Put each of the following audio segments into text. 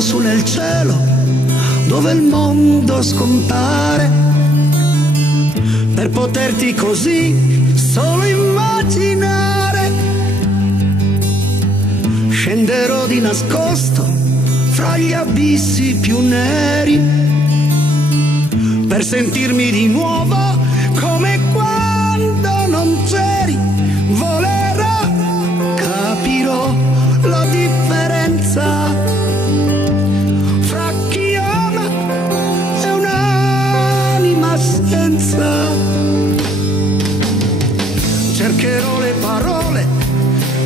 Volerò su nel cielo dove il mondo scompare, per poterti così solo immaginare. Scenderò di nascosto fra gli abissi più neri, per sentirmi di nuovo come quando non c'eri. Volerò, capirò la differenza fra chi ama e un'anima senza. Cercherò le parole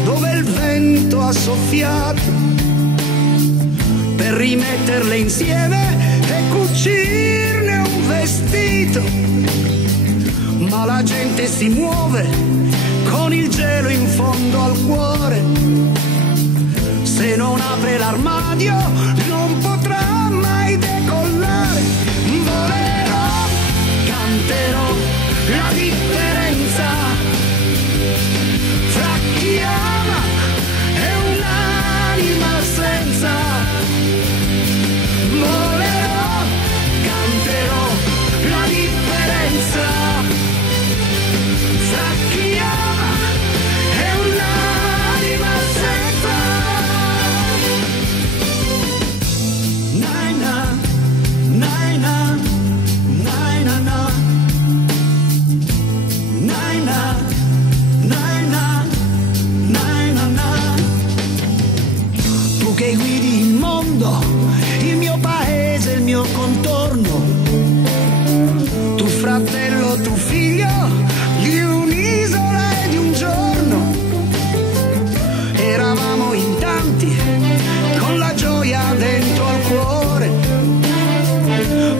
dove il vento ha soffiato, per rimetterle insieme e cucirne un vestito. Ma la gente si muove con il gelo in fondo al cuore, se non apre l'armadio non potrà mai decollare. Volerò, canterò la differenza fra chi ama e un'anima senza. Volerò, canterò la differenza fra chi ama e un'anima senza. Naina, naina, naina, na. Naina, naina, naina, na. Tu che guidi il mondo, il mio paese, il mio contorno, tu fratello, tu figlio di un'isola e di un giorno. Eravamo in tanti con la gioia dentro al cuore,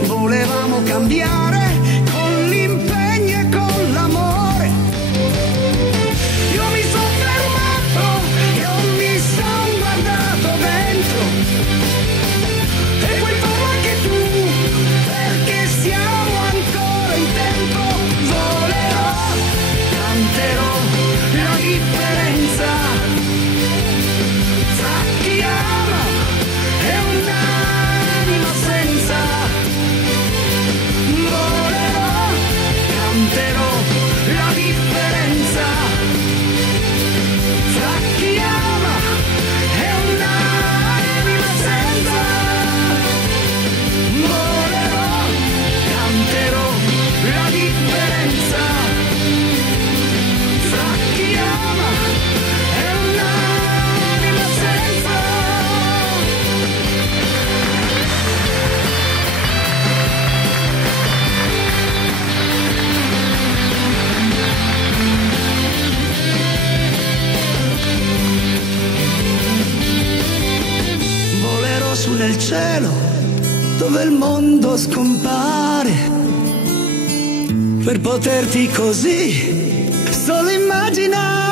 volevamo cambiare con l'impegno e con l'amore. Io mi sono fermato, io mi sono guardato dentro, e puoi farlo anche tu, perché siamo ancora in tempo. Volerò, canterò la differenza fra chi ama e un'anima senza. Volerò, canterò la differenza fra chi ama e un'anima senza. Volerò, canterò la differenza fra chi ama e un'anima senza. Volerò su nel cielo dove il mondo scompare, per poterti così solo immaginare.